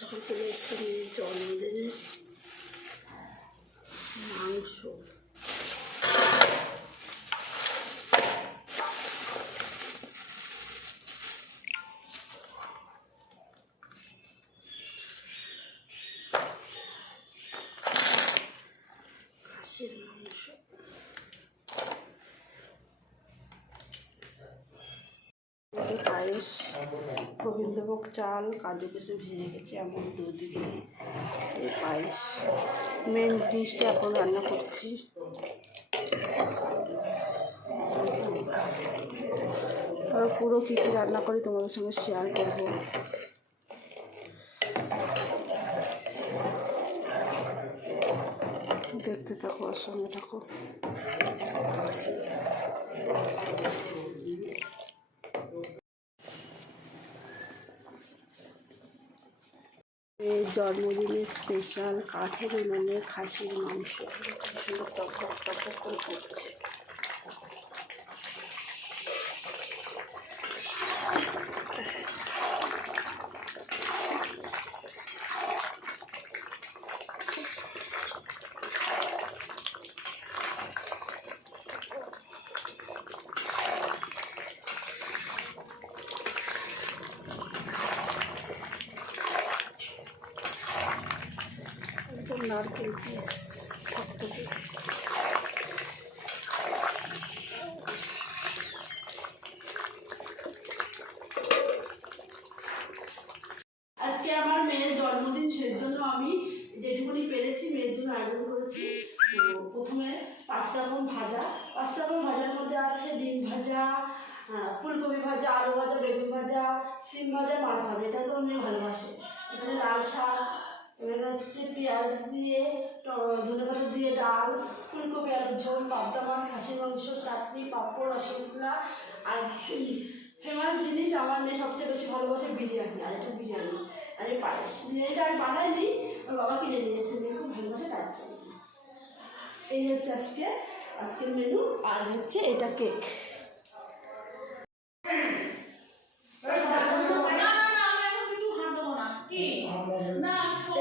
সকাল চলে এসছে জন্মদিনের মাংস। খাসির মাংস, পায়েস, গোবিন্দভোগ চাল, কাজু কিশমিশ ভিজে রেখেছি, এমন দুধ দিয়ে এই পায়েস। মেন জিনিসটা এখন রান্না করছি। আর পুরো কী কী রান্না করি তোমাদের সঙ্গে শেয়ার করবো। দেখতে থাকো আর সঙ্গে থাকো। জন্মদিনের স্পেশাল কাঠের উনুনে খাসির মাংস, সুন্দর টক টক করে করছে। নারকেল পিস থকথকে। আজকে আমার মেয়ের জন্মদিন, সেই জন্য আমি যেটুকুনি পেরেছি মেয়ের জন্য আয়োজন করেছি। তো প্রথমে 5 রকম ভাজা, 5 রকম ভাজার মধ্যে আছে ডিম ভাজা, ফুলকপি ভাজা, আলু ভাজা, বেগুন ভাজা, সিম ভাজা, মাছ ভাজা। এটা তো আমি ভালোবাসি। এখানে লাল শাক, এখানে হচ্ছে পেঁয়াজ দিয়ে, ধনেপাতা দিয়ে ডাল, ফুলকপি আলুর ঝোল, পাবদা মাছ, খাসির মাংস, চাটনি, পাঁপড়, রসগোল্লা। আর ফেমাস জিনিস আমার মেয়ে সবচেয়ে বেশি ভালোবাসে বিরিয়ানি। আর এটা বিরিয়ানি আর এই পায়েস। বিরিয়ানিটা আমি বানাইনি, ওর বাবা কিনে নিয়ে এসে মেয়ে খুব ভালোবাসে, তার জন্য। এই হচ্ছে আজকের মেনু। আর হচ্ছে এটা কেক।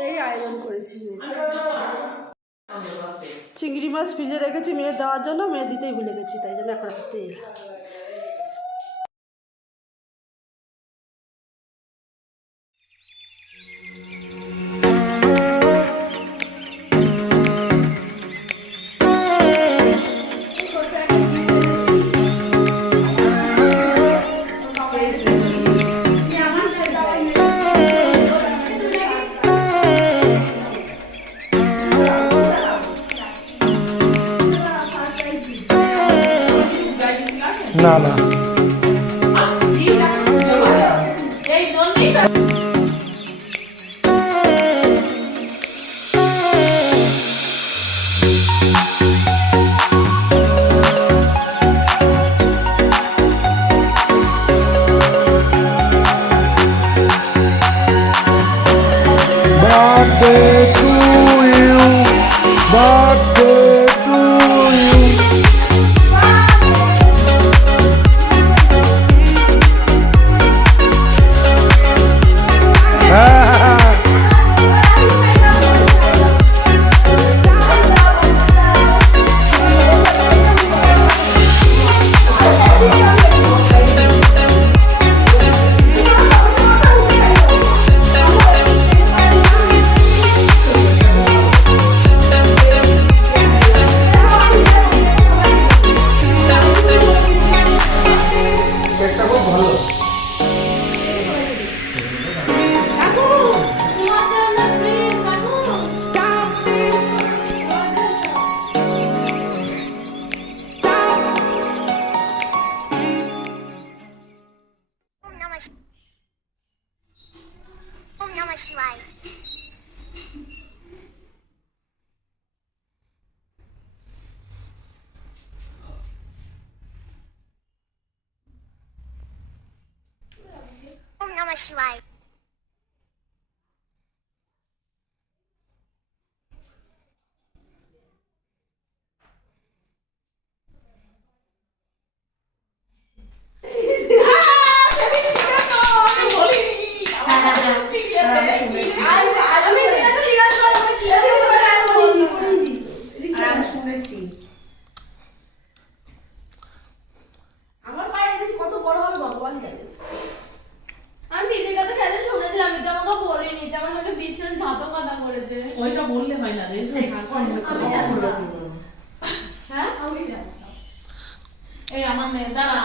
এই আয়োজন করেছি। চিংড়ি মাছ ফ্রিজে রেখেছি মেয়ে দেওয়ার জন্য, মেয়ে দিতেই ভুলে গেছি, তাই জন্য এখন একটা তেল। না না birthday to you, birthday to you. Om Namah Shivaya.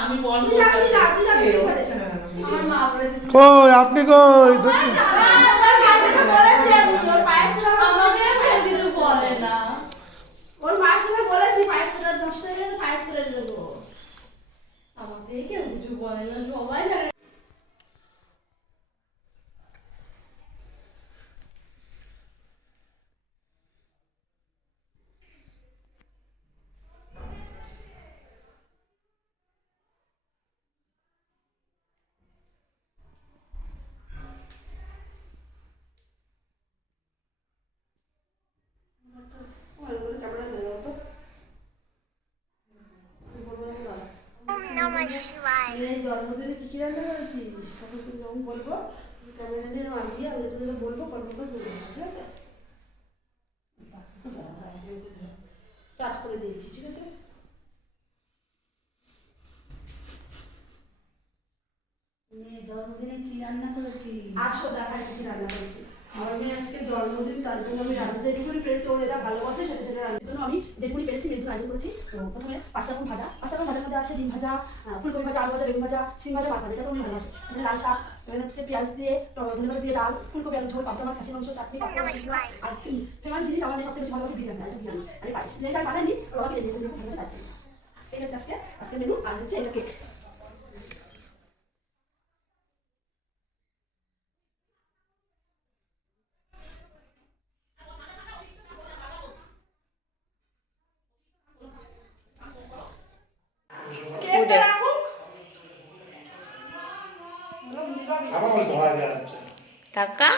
আমি বলবো তুই জানবি না, তুই জানবি কি বলেছে? আমার মা বলেছে কই আপনি কই দেখি তোর কাছে তো বলেছে, ওর পায়ের তলা আমাকে ভাই কিছু বলে না। ওর মার সাথে বলে তুই পায়ের তলা নষ্ট হয়ে গেলে পায়ের তলা দেবো। আমাকে কেউ কিছু বলে না, সবাই জানে। ভালো করে ক্যামেরা ধরে দাও তো। মেয়ের জন্মদিনে কি কি রান্না করেছিস? তখন তুই যখন বলবো ক্যামেরা নিয়ে আনবি, আমি তোদের বলবো গল্প করে বলবো, ঠিক আছে? স্টার্ট করে দিয়েছি, ঠিক আছে? মেয়ের জন্মদিনে কি রান্না করেছিস? আসো দেখাই কি রান্না করেছিস। আমার মেয়ে আজকে জন্মদিন, তার জন্য আমি রান্না যেটুকুনি পেরেছি, ওর এটা ভালোবাসে সেটা সেটা রান্নার জন্য আমি যেটুকুনি পেরেছি মেয়ের জন্য আয়োজন করেছি। তো প্রথমে 5 রকম ভাজা, 5 রকম ভাজার মধ্যে আছে ডিম ভাজা, ফুলকপি ভাজা, আলু ভাজা, বেগুন ভাজা, সিম ভাজা, মাছ ভাজা, যেটা তো উনি ভালোবাসে। এখানে লাল শাক, এখানে হচ্ছে পেঁয়াজ দিয়ে, ধনেপাতা দিয়ে ডাল, ফুলকপি আলু ঝোল, পাবদা মাছ, খাসির মাংস, চাটনি, আর ফেমাস জিনিস আমার মেয়ে সবচেয়ে বেশি ভালোবাসে বিরিয়ানি, আর বিরিয়ানি আর পায়েস। মেয়েটা বানায়নি, ওর বাবা কিনে দিয়েছে, মেয়ে খুব ভালো লাগছে। এই হচ্ছে আজকে মেনু, আর হচ্ছে এটা কেক। কেকটা রাখুক। আমার ধরা যাচ্ছে টাকা